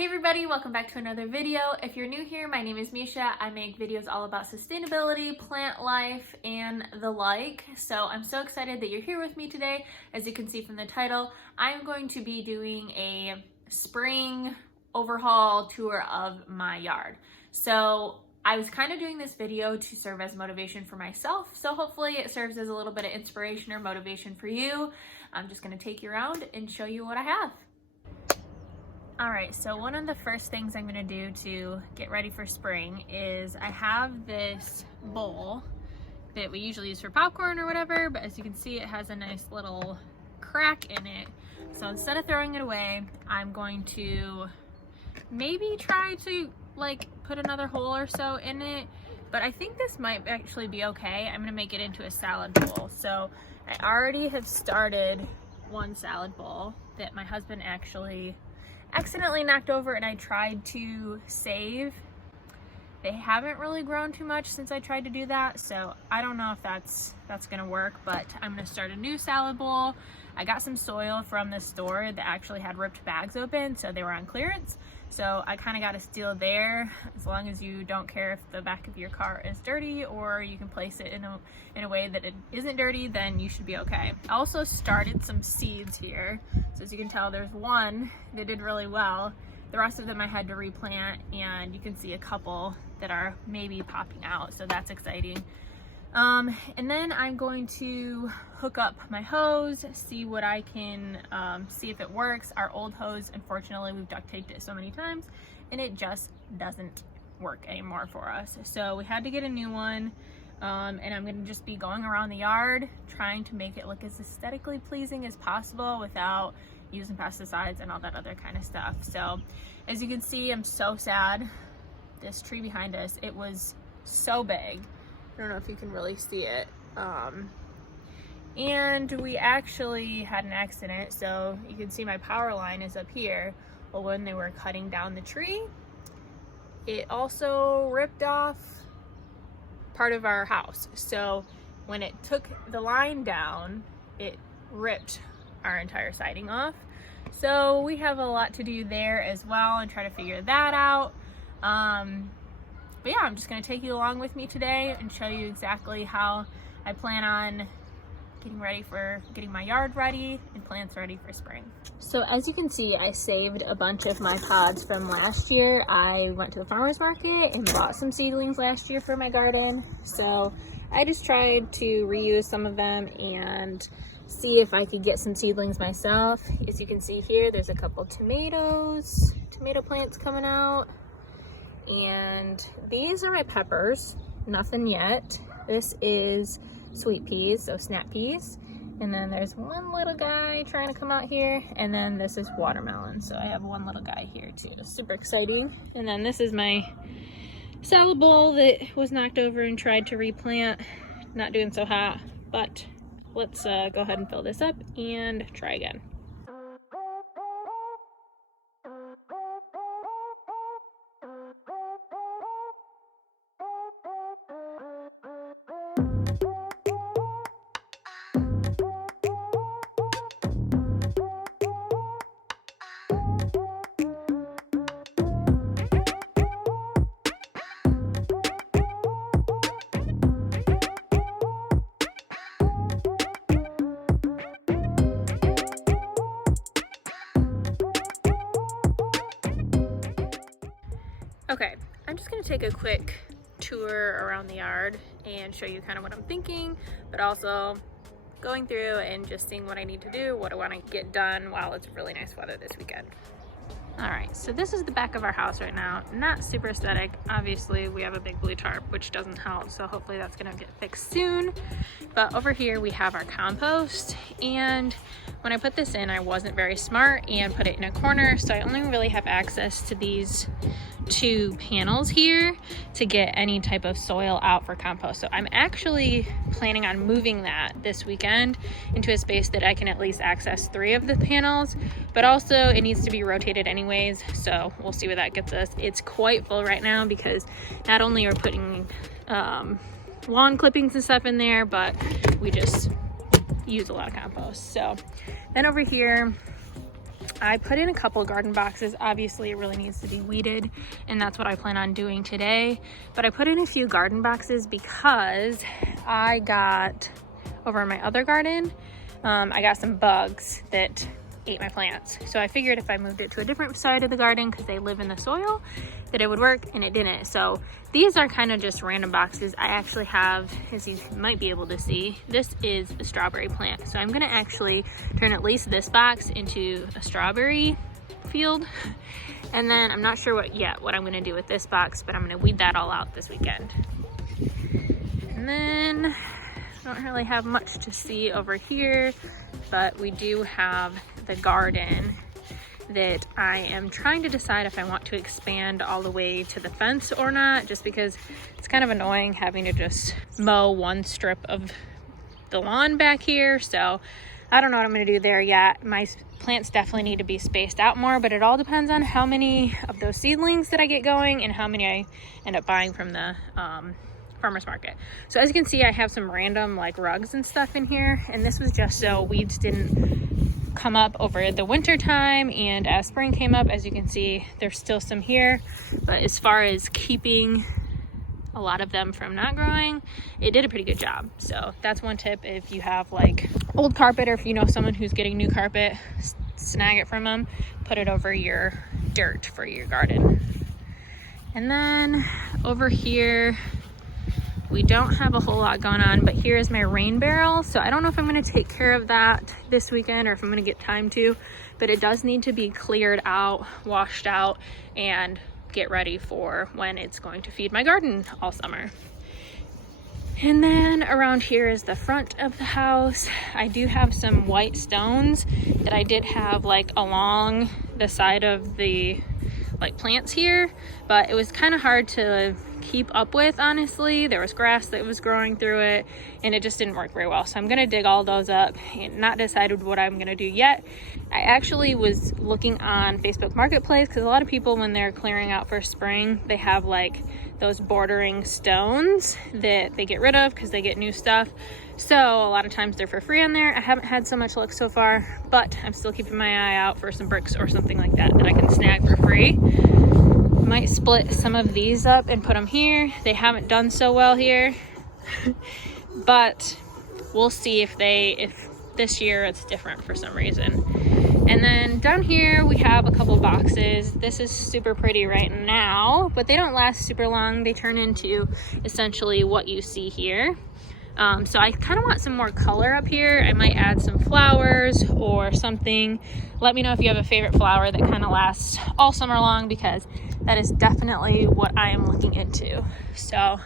Hey everybody, welcome back to another video. If you're new here, my name is Misha. I make videos all about sustainability, plant life, and the like. So I'm so excited that you're here with me today. As you can see from the title, I'm going to be doing a spring overhaul tour of my yard. So I was kind of doing this video to serve as motivation for myself. So hopefully it serves as a little bit of inspiration or motivation for you. I'm just going to take you around and show you what I have. Alright, so one of the first things I'm going to do to get ready for spring is I have this bowl that we usually use for popcorn or whatever, but as you can see it has a nice little crack in it. So instead of throwing it away, I'm going to maybe try to put another hole or so in it, but I think this might actually be okay. I'm going to make it into a salad bowl. So I already have started one salad bowl that my husband actually accidentally knocked over and I tried to save. They haven't really grown too much since I tried to do that, so I don't know if that's gonna work, but I'm gonna start a new salad bowl. I got some soil from the store that actually had ripped bags open, so they were on clearance. So I kind of got a steal there. As long as you don't care if the back of your car is dirty, or you can place it in a way that it isn't dirty, then you should be okay. I also started some seeds here. So as you can tell, there's one that did really well. The rest of them I had to replant, and you can see a couple that are maybe popping out, so that's exciting. And then I'm going to hook up my hose, see what I can, see if it works. Our old hose, unfortunately, we've duct taped it so many times and it just doesn't work anymore for us. So we had to get a new one, and I'm gonna just be going around the yard trying to make it look as aesthetically pleasing as possible without using pesticides and all that other kind of stuff. So as you can see, I'm so sad. This tree behind us, it was so big. I don't know if you can really see it. And we actually had an accident, so you can see my power line is up here. Well, when they were cutting down the tree, it also ripped off part of our house. So when it took the line down, it ripped our entire siding off. So we have a lot to do there as well and try to figure that out. But yeah, I'm just going to take you along with me today and show you exactly how I plan on getting my yard ready and plants ready for spring. So as you can see, I saved a bunch of my pods from last year. I went to the farmer's market and bought some seedlings last year for my garden. So I just tried to reuse some of them and see if I could get some seedlings myself. As you can see here, there's a couple tomato plants coming out. And these are my peppers, nothing yet. This is sweet peas, so snap peas. And then there's one little guy trying to come out here. And then this is watermelon, so I have one little guy here too. Super exciting. And then this is my salad bowl that was knocked over and tried to replant. Not doing so hot, but let's go ahead and fill this up and try again. Okay, I'm just gonna take a quick tour around the yard and show you kind of what I'm thinking, but also going through and just seeing what I need to do, what I want to get done while it's really nice weather this weekend. Alright, so this is the back of our house right now. Not super aesthetic. Obviously, we have a big blue tarp, which doesn't help, so hopefully that's gonna get fixed soon. But over here we have our compost, and when I put this in, I wasn't very smart and put it in a corner, so I only really have access to these two panels here to get any type of soil out for compost. So I'm actually planning on moving that this weekend into a space that I can at least access 3 of the panels, but also it needs to be rotated anyways, so we'll see where that gets us. It's quite full right now because not only are putting lawn clippings and stuff in there, but we just use a lot of compost. So then over here I put in a couple garden boxes. Obviously it really needs to be weeded, and that's what I plan on doing today. But I put in a few garden boxes because I got, over in my other garden, I got some bugs that ate my plants. So I figured if I moved it to a different side of the garden, because they live in the soil, that it would work, and it didn't. So these are kind of just random boxes. I actually have, as you might be able to see, this is a strawberry plant. So I'm gonna actually turn at least this box into a strawberry field. And then I'm not sure what I'm gonna do with this box, but I'm gonna weed that all out this weekend. And then I don't really have much to see over here, but we do have the garden that I am trying to decide if I want to expand all the way to the fence or not, just because it's kind of annoying having to just mow one strip of the lawn back here. So I don't know what I'm going to do there yet. My plants definitely need to be spaced out more, but it all depends on how many of those seedlings that I get going and how many I end up buying from the farmer's market. So as you can see, I have some random like rugs and stuff in here, and this was just so weeds didn't come up over the winter time, and as spring came up, as you can see, there's still some here. But as far as keeping a lot of them from not growing, it did a pretty good job. So that's one tip. If you have like old carpet, or if you know someone who's getting new carpet, snag it from them, put it over your dirt for your garden. And then over here, we don't have a whole lot going on, but here is my rain barrel. So I don't know if I'm gonna take care of that this weekend or if I'm gonna get time to, but it does need to be cleared out, washed out, and get ready for when it's going to feed my garden all summer. And then around here is the front of the house. I do have some white stones that I did have like along the side of the like plants here, but it was kind of hard to keep up with, honestly. There was grass that was growing through it, and it just didn't work very well. So I'm gonna dig all those up, and not decided what I'm gonna do yet. I actually was looking on Facebook Marketplace, because a lot of people, when they're clearing out for spring, they have like those bordering stones that they get rid of because they get new stuff. So a lot of times they're for free on there. I haven't had so much luck so far, but I'm still keeping my eye out for some bricks or something like that that I can snag for free. Might split some of these up and put them here. They haven't done so well here, but we'll see if this year it's different for some reason. And then down here we have a couple boxes. This is super pretty right now, but they don't last super long. They turn into essentially what you see here. So I kind of want some more color up here. I might add some flowers or something. Let me know if you have a favorite flower that kind of lasts all summer long, because that is definitely what I am looking into. So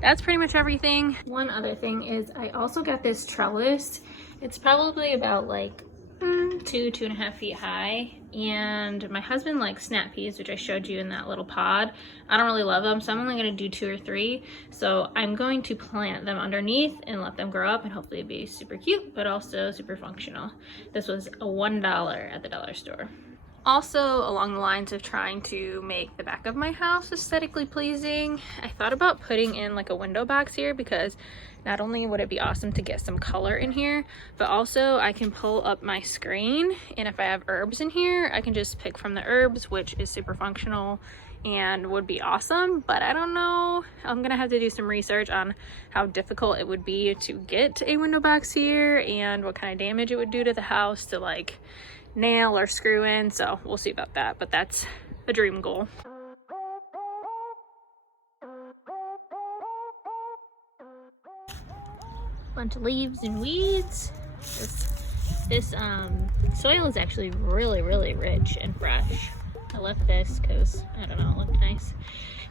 that's pretty much everything. One other thing is I also got this trellis. It's probably about like 2.5 feet high, and my husband likes snap peas, which I showed you in that little pod. I don't really love them, so I'm only going to do 2 or 3. So I'm going to plant them underneath and let them grow up, and hopefully be super cute, but also super functional. This was a $1 at the dollar store. Also, along the lines of trying to make the back of my house aesthetically pleasing, I thought about putting in like a window box here, because not only would it be awesome to get some color in here, but also I can pull up my screen, and if I have herbs in here, I can just pick from the herbs, which is super functional and would be awesome. But I don't know, I'm gonna have to do some research on how difficult it would be to get a window box here and what kind of damage it would do to the house to like nail or screw in. So we'll see about that, but that's a dream goal. Bunch of leaves and weeds. This soil is actually really rich and fresh. I left this because, I don't know, it looked nice.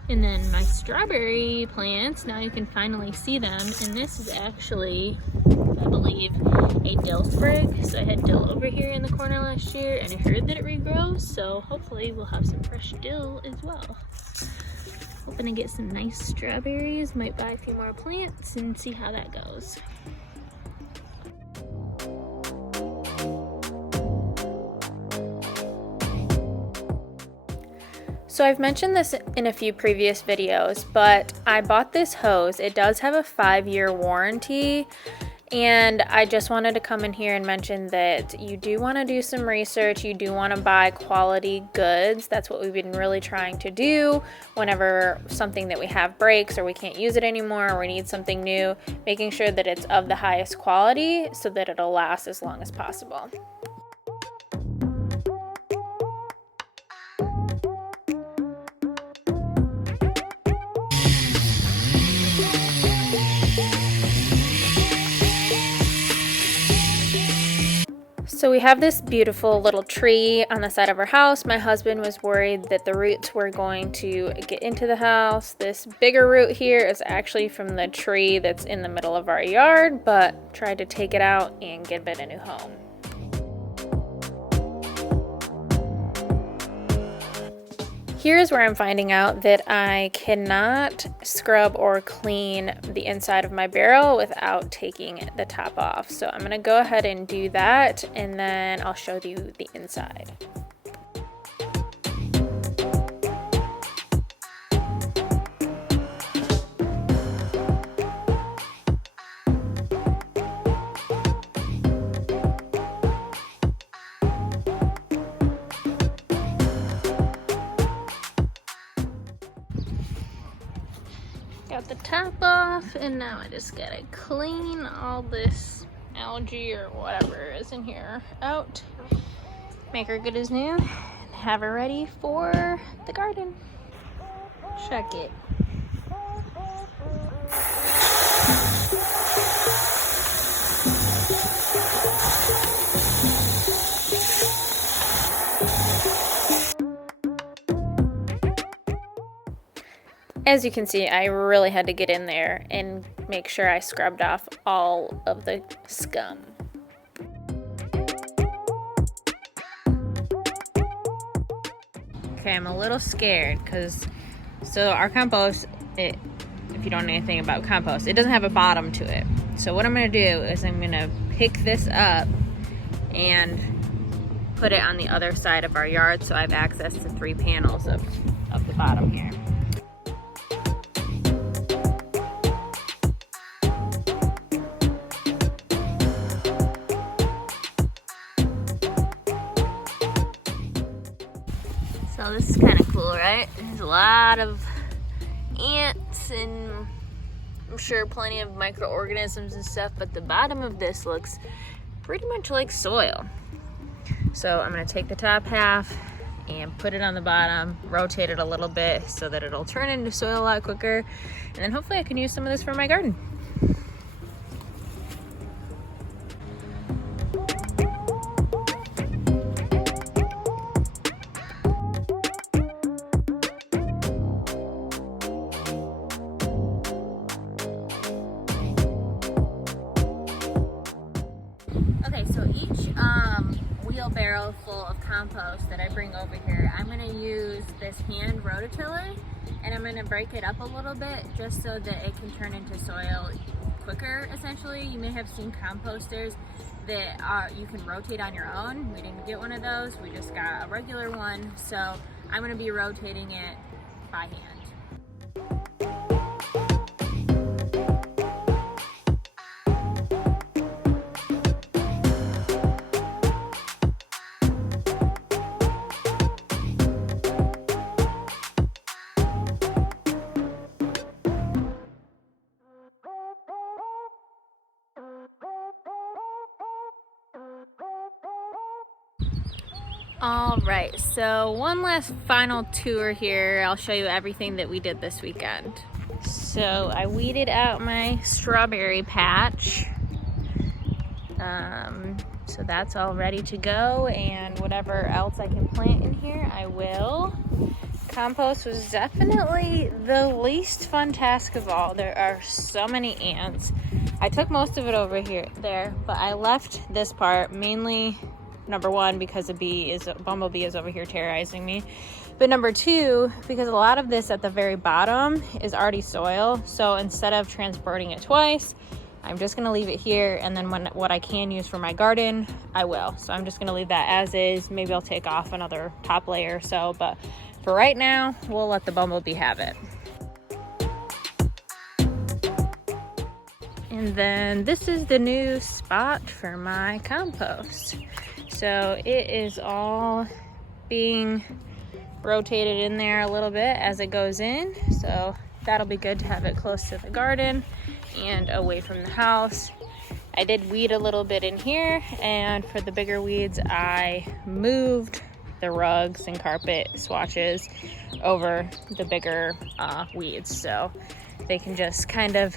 And then my strawberry plants, now you can finally see them, and this is actually, I believe, a dill sprig. So I had dill over here in the corner last year, and I heard that it regrows, so hopefully we'll have some fresh dill as well. Hoping to get some nice strawberries. Might buy a few more plants and see how that goes. So I've mentioned this in a few previous videos, but I bought this hose. It does have a 5-year warranty, And I just wanted to come in here and mention that you do want to do some research. You do want to buy quality goods. That's what we've been really trying to do whenever something that we have breaks or we can't use it anymore or we need something new, making sure that it's of the highest quality so that it'll last as long as possible. So we have this beautiful little tree on the side of our house. My husband was worried that the roots were going to get into the house. This bigger root here is actually from the tree that's in the middle of our yard, but tried to take it out and give it a new home. Here's where I'm finding out that I cannot scrub or clean the inside of my barrel without taking the top off. So I'm gonna go ahead and do that, and then I'll show you the inside. Got the top off, and now I just gotta clean all this algae or whatever is in here out, make her good as new, and have her ready for the garden. Check it. As you can see, I really had to get in there and make sure I scrubbed off all of the scum. Okay, I'm a little scared because, so our compost, if you don't know anything about compost, it doesn't have a bottom to it. So what I'm gonna do is I'm gonna pick this up and put it on the other side of our yard so I have access to 3 panels of the bottom here. So this is kind of cool, right? There's a lot of ants and I'm sure plenty of microorganisms and stuff, but the bottom of this looks pretty much like soil. So I'm gonna take the top half and put it on the bottom, rotate it a little bit so that it'll turn into soil a lot quicker, and then hopefully I can use some of this for my garden. Okay, so each wheelbarrow full of compost that I bring over here, I'm going to use this hand rototiller, and I'm going to break it up a little bit just so that it can turn into soil quicker, essentially. You may have seen composters that you can rotate on your own. We didn't get one of those, we just got a regular one, so I'm going to be rotating it by hand. All right, so one last final tour here. I'll show you everything that we did this weekend. So I weeded out my strawberry patch. So that's all ready to go, and whatever else I can plant in here, I will. Compost was definitely the least fun task of all. There are so many ants. I took most of it over there, but I left this part mainly, number one, because a bumblebee is over here terrorizing me, but number two, because a lot of this at the very bottom is already soil. So instead of transporting it twice, I'm just gonna leave it here, and then what I can use for my garden, I will. So I'm just gonna leave that as is. Maybe I'll take off another top layer or so, but for right now, we'll let the bumblebee have it. And then this is the new spot for my compost. So it is all being rotated in there a little bit as it goes in. So that'll be good to have it close to the garden and away from the house. I did weed a little bit in here, and for the bigger weeds, I moved the rugs and carpet swatches over the bigger weeds, so they can just kind of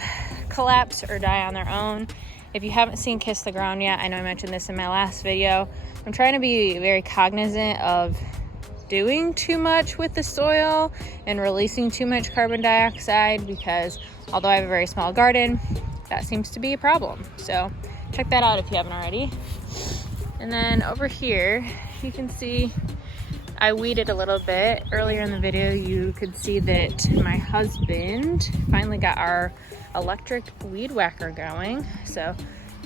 collapse or die on their own. If you haven't seen Kiss the Ground yet, I know I mentioned this in my last video, I'm trying to be very cognizant of doing too much with the soil and releasing too much carbon dioxide, because although I have a very small garden, that seems to be a problem. So check that out if you haven't already. And then over here, you can see I weeded a little bit. Earlier in the video, you could see that my husband finally got our electric weed whacker going. So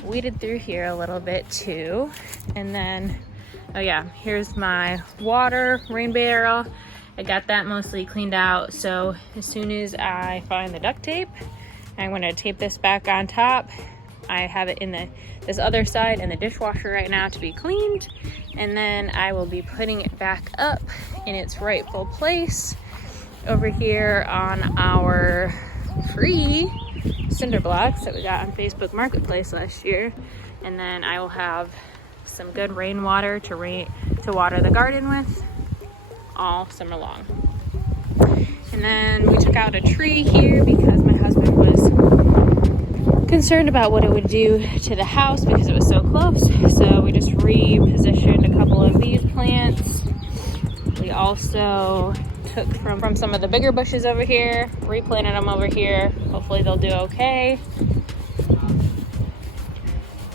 weeded through here a little bit too. And then, oh yeah, here's my water rain barrel. I got that mostly cleaned out. So as soon as I find the duct tape, I'm going to tape this back on top. I have it in this other side in the dishwasher right now to be cleaned, and then I will be putting it back up in its rightful place over here on our free cinder blocks that we got on Facebook Marketplace last year. And then I will have some good rainwater to water the garden with all summer long. And then we took out a tree here because my husband was concerned about what it would do to the house because it was so close. So we just repositioned a couple of these plants. We also took from some of the bigger bushes over here, replanted them over here. Hopefully they'll do okay.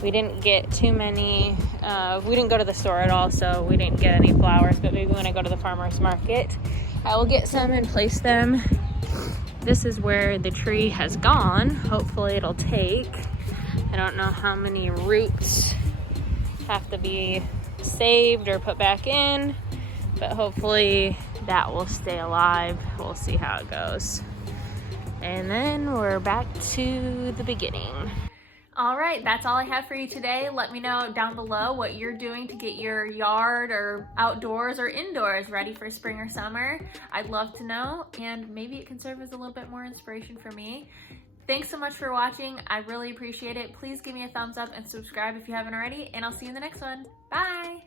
We didn't get too many, we didn't go to the store at all, so we didn't get any flowers, but maybe when I go to the farmer's market, I will get some and place them. This is where the tree has gone. Hopefully it'll take. I don't know how many roots have to be saved or put back in, but hopefully that will stay alive. We'll see how it goes. And then we're back to the beginning. All right, that's all I have for you today. Let me know down below what you're doing to get your yard or outdoors or indoors ready for spring or summer. I'd love to know, and maybe it can serve as a little bit more inspiration for me. Thanks so much for watching. I really appreciate it. Please give me a thumbs up and subscribe if you haven't already, and I'll see you in the next one. Bye.